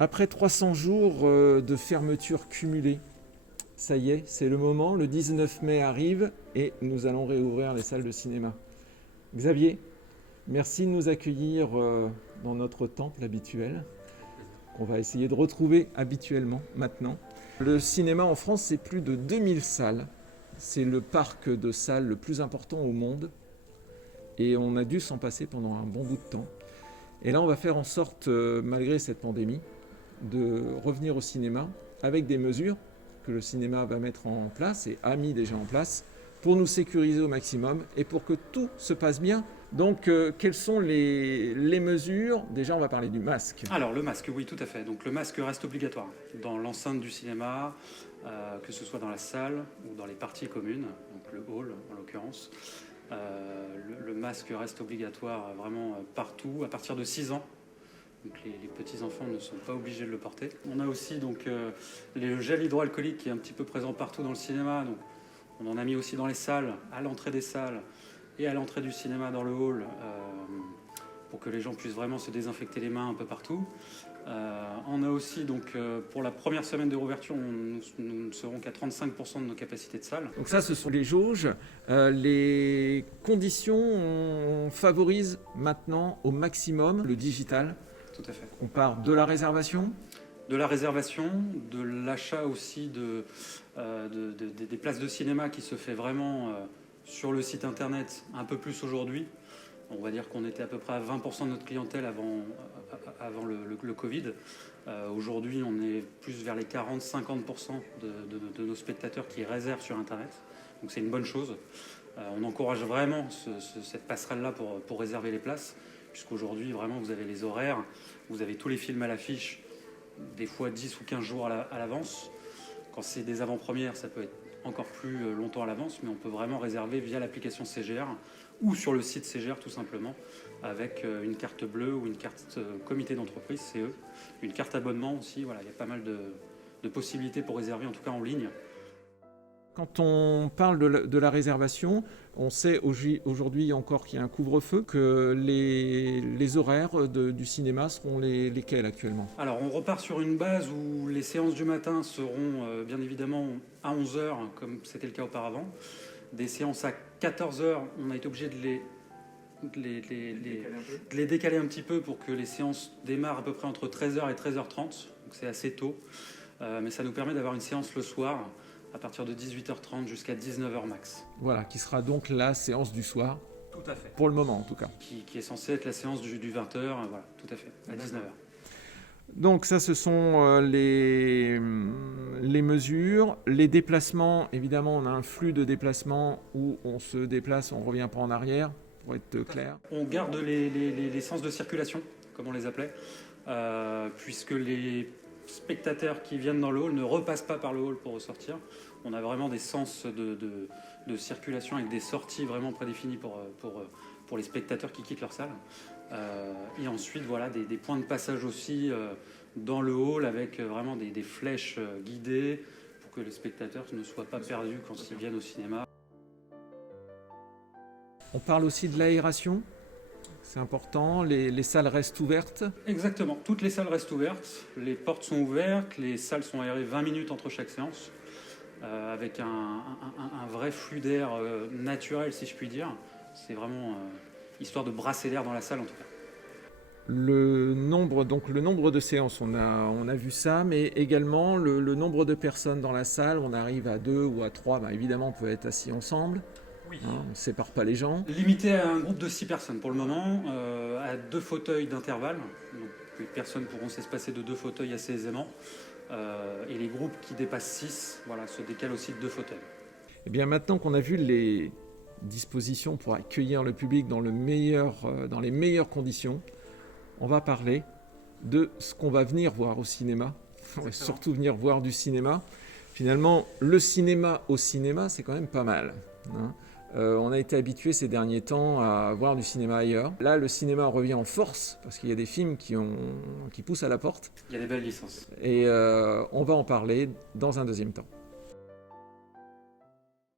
Après 300 jours de fermeture cumulée, ça y est, c'est le moment. Le 19 mai arrive et nous allons réouvrir les salles de cinéma. Xavier, merci de nous accueillir dans notre temple habituel, qu'on va essayer de retrouver habituellement maintenant. Le cinéma en France, c'est plus de 2000 salles. C'est le parc de salles le plus important au monde. Et on a dû s'en passer pendant un bon bout de temps. Et là, on va faire en sorte, malgré cette pandémie, de revenir au cinéma avec des mesures que le cinéma va mettre en place et a mis déjà en place pour nous sécuriser au maximum et pour que tout se passe bien. Donc, quelles sont les mesures? Déjà, on va parler du masque. Alors, le masque, oui, tout à fait. Donc, le masque reste obligatoire dans l'enceinte du cinéma, que ce soit dans la salle ou dans les parties communes, donc le hall en l'occurrence. Le masque reste obligatoire vraiment partout, à partir de 6 ans. Donc les petits-enfants ne sont pas obligés de le porter. On a aussi donc, le gel hydroalcoolique qui est un petit peu présent partout dans le cinéma. Donc, on en a mis aussi dans les salles, à l'entrée des salles et à l'entrée du cinéma dans le hall, pour que les gens puissent vraiment se désinfecter les mains un peu partout. On a aussi, donc, pour la première semaine de réouverture, nous ne serons qu'à 35% de nos capacités de salle. Donc ça, ce sont les jauges. Les conditions, on favorise maintenant au maximum le digital. Tout à fait. On part de la réservation. De la réservation, de l'achat aussi des places de cinéma qui se fait vraiment sur le site internet un peu plus aujourd'hui. On va dire qu'on était à peu près à 20% de notre clientèle avant le Covid. Aujourd'hui, on est plus vers les 40-50% de nos spectateurs qui réservent sur internet. Donc c'est une bonne chose. On encourage vraiment cette passerelle-là pour réserver les places, puisqu'aujourd'hui, vraiment, vous avez les horaires, vous avez tous les films à l'affiche, des fois 10 ou 15 jours à l'avance. Quand c'est des avant-premières, ça peut être encore plus longtemps à l'avance, mais on peut vraiment réserver via l'application CGR ou sur le site CGR tout simplement, avec une carte bleue ou une carte comité d'entreprise, CE, une carte abonnement aussi. Voilà, il y a pas mal de possibilités pour réserver, en tout cas en ligne. Quand on parle de la réservation, on sait aujourd'hui encore qu'il y a un couvre-feu, que les horaires du cinéma seront lesquels actuellement? Alors on repart sur une base où les séances du matin seront bien évidemment à 11h, comme c'était le cas auparavant. Des séances à 14h, on a été obligé de les décaler un petit peu pour que les séances démarrent à peu près entre 13h et 13h30. Donc c'est assez tôt, mais ça nous permet d'avoir une séance le soir à partir de 18h30 jusqu'à 19h max. Voilà, qui sera donc la séance du soir. Tout à fait. Pour le moment en tout cas. Qui est censée être la séance du 20h, voilà, tout à fait, à 19h. Donc ça, ce sont les mesures. Les déplacements, évidemment, on a un flux de déplacements où on se déplace, on ne revient pas en arrière, pour être clair. On garde les sens de circulation, comme on les appelait, puisque les spectateurs qui viennent dans le hall ne repassent pas par le hall pour ressortir. On a vraiment des sens de circulation avec des sorties vraiment prédéfinies pour les spectateurs qui quittent leur salle. Et ensuite, voilà, des points de passage aussi dans le hall avec vraiment des flèches guidées pour que les spectateurs ne soient pas perdus quand ils viennent au cinéma. On parle aussi de l'aération. C'est important, les salles restent ouvertes. Exactement, toutes les salles restent ouvertes, les portes sont ouvertes, les salles sont aérées 20 minutes entre chaque séance, avec un vrai flux d'air naturel, si je puis dire. C'est vraiment histoire de brasser l'air dans la salle en tout cas. Le nombre de séances, on a vu ça, mais également le nombre de personnes dans la salle, on arrive à 2 ou à 3, évidemment on peut être assis ensemble. Oui. On ne sépare pas les gens. Limité à un groupe de 6 personnes pour le moment, à 2 fauteuils d'intervalle. Donc les personnes pourront s'espacer de 2 fauteuils assez aisément. Et les groupes qui dépassent 6 se décalent aussi de 2 fauteuils. Et bien maintenant qu'on a vu les dispositions pour accueillir le public dans les meilleures conditions, on va parler de ce qu'on va venir voir au cinéma. On va surtout venir voir du cinéma. Finalement, le cinéma au cinéma, c'est quand même pas mal. On a été habitué ces derniers temps à voir du cinéma ailleurs. Là, le cinéma revient en force parce qu'il y a des films qui poussent à la porte. Il y a des belles licences. Et on va en parler dans un deuxième temps.